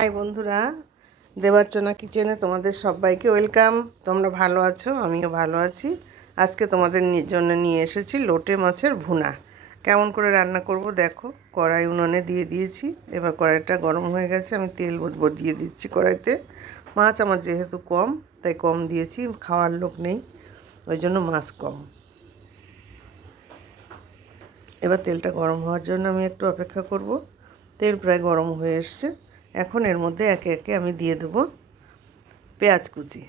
High বন্ধুরা, দেবার্চনা কিচেনে তোমাদের সবাইকে ওয়েলকাম। তোমরা ভালো আছো? আমিও ভালো আছি। আজকে তোমাদের জন্য নিয়ে এসেছি লোটে মাছের ভুনা। কেমন করে রান্না করব দেখো। কড়াই উনুনে দিয়ে দিয়েছি। এবার কড়াইটা গরম হয়ে গেছে, আমি তেল দিয়ে দিচ্ছি কড়াইতে। মাছ আমার যেহেতু কম, তাই কম দিয়েছি, খাওয়ার লোক নেই, ওই জন্য মাছ কম। এবার তেলটা গরম হওয়ার জন্য আমি একটু অপেক্ষা করব। তেল প্রায় গরম হয়ে এসছে। এখন এর মধ্যে একে একে আমি দিয়ে দেব পেঁয়াজ কুচি।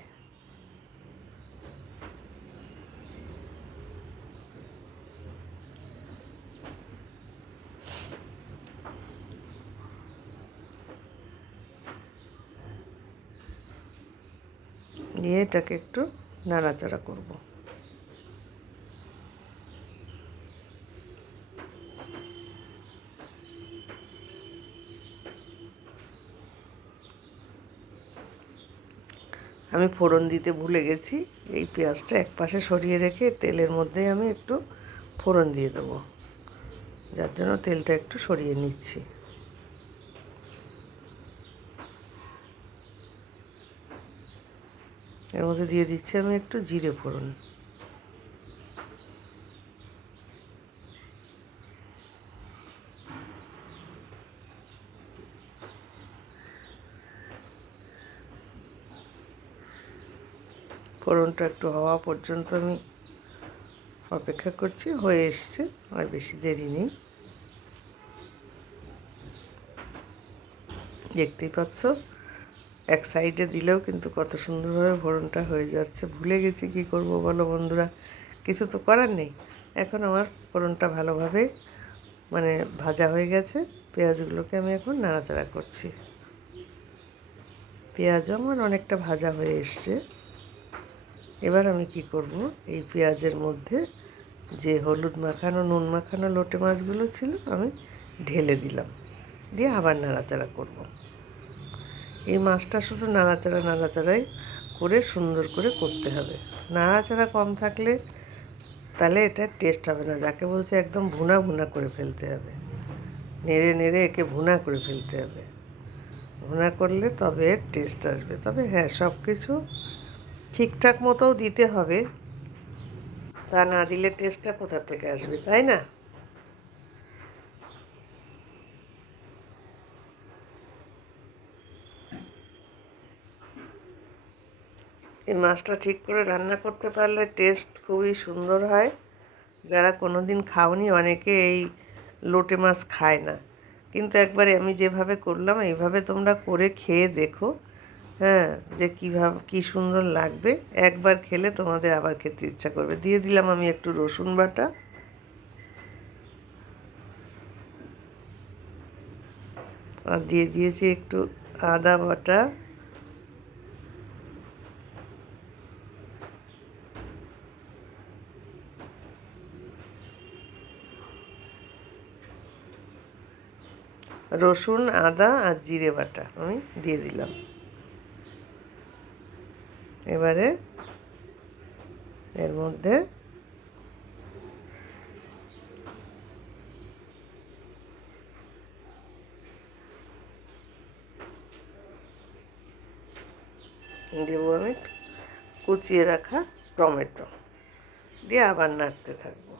দিয়ে এটাকে একটু নাড়াচাড়া করব। আমি ফোড়ন দিতে ভুলে গেছি। এই পেঁয়াজটা এক পাশে সরিয়ে রেখে তেলের মধ্যেই আমি একটু ফোড়ন দিয়ে দেবো, যার জন্য তেলটা একটু সরিয়ে নিচ্ছি। এর মধ্যে দিয়ে দিচ্ছি আমি একটু জিরে ফোড়ন। ফোড়নটা একটু হওয়া পর্যন্ত আমি অপেক্ষা করছি। হয়ে এসছে, আর বেশি দেরি নেই। দেখতেই পাচ্ছ, এক সাইডে দিলেও কিন্তু কত সুন্দরভাবে ফোড়নটা হয়ে যাচ্ছে। ভুলে গেছি, কি করব বলো বন্ধুরা, কিছু তো করার নেই। এখন আমার ফোড়নটা ভালোভাবে ভাজা হয়ে গেছে। পেঁয়াজগুলোকে আমি এখন নাড়াচাড়া করছি। পেঁয়াজও আমার অনেকটা ভাজা হয়ে এসছে। এবার আমি কি করব, এই পেঁয়াজের মধ্যে যে হলুদ মাখানো নুন মাখানো লোটে মাছগুলো ছিল আমি ঢেলে দিলাম। দিয়ে আবার নাড়াচাড়া করব। এই মাছটা শুধু নাড়াচাড়াই করে সুন্দর করে করতে হবে। নাড়াচাড়া কম থাকলে তাহলে এটা টেস্ট হবে না। যাকে বলছে একদম ভুনা ভুনা করে ফেলতে হবে, নেড়ে নেড়ে একে ভুনা করে ফেলতে হবে। ভুনা করলে তবে এর টেস্ট আসবে। তবে হ্যাঁ, সব কিছু ঠিকঠাক মতোও দিতে হবে, তা না দিলে টেস্টটা কোথা থেকে আসবে, তাই না? এই মাছটা ঠিক করে রান্না করতে পারলে টেস্ট খুবই সুন্দর হয়। যারা কোনো দিন খাওনি, অনেকে এই লোটে মাছ খায় না, কিন্তু একবারে আমি যেভাবে করলাম এইভাবে তোমরা করে খেয়ে দেখো। হ্যাঁ, যে কীভাবে কী সুন্দর লাগবে। একবার খেলে তোমাদের আবার খেতে ইচ্ছা করবে। দিয়ে দিলাম আমি একটু রসুন বাটা, আর দিয়ে দিয়েছি একটু আদা বাটা, রসুন আদা আর জিরে বাটা আমি দিয়ে দিলাম। এবারে এর মধ্যে দেবো আমি কুচিয়ে রাখা টমেটো, দিয়ে আবার নাড়তে থাকবো।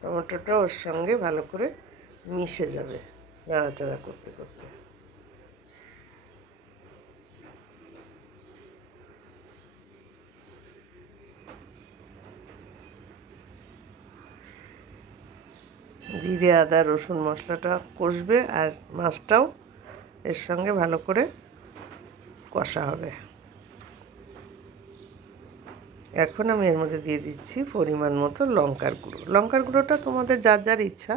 টমেটোটা ওর সঙ্গে ভালো করে মিশে যাবে নাড়াচাড়া করতে করতে। জিরে আদা রসুন মশলাটা কষবে, আর মাছটাও এর সঙ্গে ভালো করে কষা হবে। এখন আমি এর মধ্যে দিয়ে দিচ্ছি পরিমাণ মতো লঙ্কার গুঁড়ো। লঙ্কার গুঁড়োটা তোমাদের যার যার ইচ্ছা,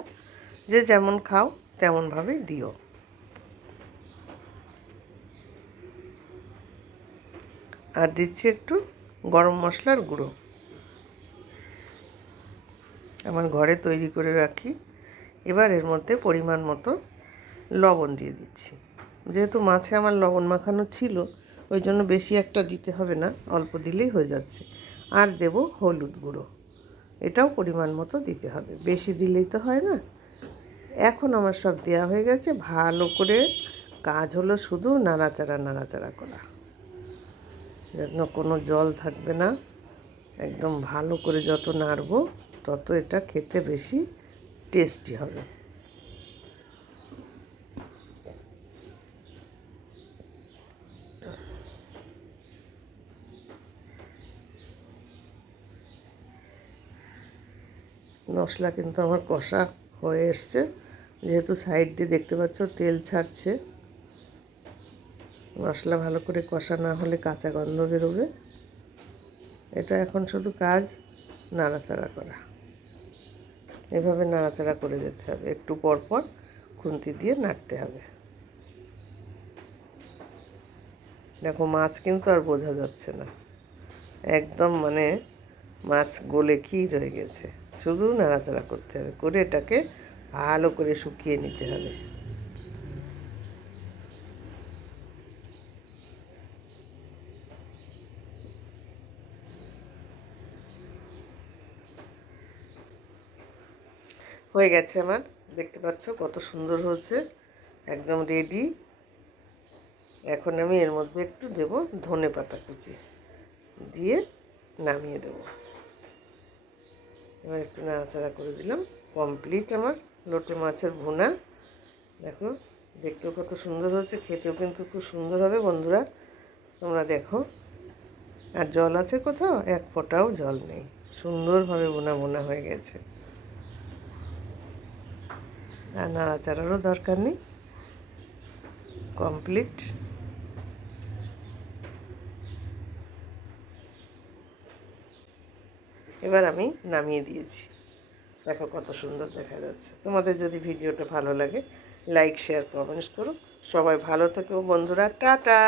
যে যেমন খাও তেমনভাবেই দিও। আর দিচ্ছি একটু গরম মশলার গুঁড়ো, আমার ঘরে তৈরি করে রাখি। এবার এর মধ্যে পরিমাণ মতো লবণ দিয়ে দিচ্ছি। যেহেতু মাছে আমার লবণ মাখানো ছিল, ওই জন্য বেশি একটা দিতে হবে না, অল্প দিলেই হয়ে যাচ্ছে। আর দেব হলুদ গুঁড়ো। এটাও পরিমাণ মতো দিতে হবে, বেশি দিলেই তো হয় না। এখন আমার সব দেওয়া হয়ে গেছে। ভালো করে কাজ হলো শুধু নাড়াচাড়া করা, যেন কোনো জল থাকবে না। একদম ভালো করে যত নাড়বো তত এটা খেতে বেশি টেস্টি হবে। মশলা কিন্তু আমার কষা হয়ে এসছে, যেহেতু সাইড দিয়ে দেখতে পাচ্ছ তেল ছাড়ছে। মশলা ভালো করে কষা না হলে কাঁচা গন্ধ বেরোবে। এটা এখন শুধু কাজ নাড়াচাড়া করা, এভাবে নাড়াচাড়া করে যেতে হবে, একটু পর পর খুন্তি দিয়ে নাড়তে হবে। দেখো মাছ কিন্তু আর বোঝা যাচ্ছে না, একদম মানে মাছ গলে ক্ষীর হয়ে গেছে। শুধু নাড়াচাড়া করতে হবে, করে এটাকে ভালো করে শুকিয়ে নিতে হবে। হয়ে গেছে আমার, দেখতে পাচ্ছ কত সুন্দর হয়েছে, একদম রেডি। এখন আমি এর মধ্যে একটু দেব ধনেপাতা কুচি, দিয়ে নামিয়ে দেব। এবার একটু নাড়াচাড়া করে দিলাম। কমপ্লিট আমার লোটে মাছের ভুনা। দেখো দেখতেও কত সুন্দর হয়েছে, খেতেও কিন্তু খুব সুন্দর হবে বন্ধুরা, তোমরা দেখো। আর জল আছে কোথাও? এক ফোঁটাও জল নেই, সুন্দরভাবে বোনা বোনা হয়ে গেছে। আর নাড়াচাড়ারও দরকার নেই, কমপ্লিট। এবার আমি নামিয়ে দিয়েছি, দেখো কত সুন্দর দেখা যাচ্ছে। তোমাদের যদি ভিডিওটা ভালো লাগে লাইক শেয়ার কমেন্টস করো। সবাই ভালো থেকো বন্ধুরা, টাটা।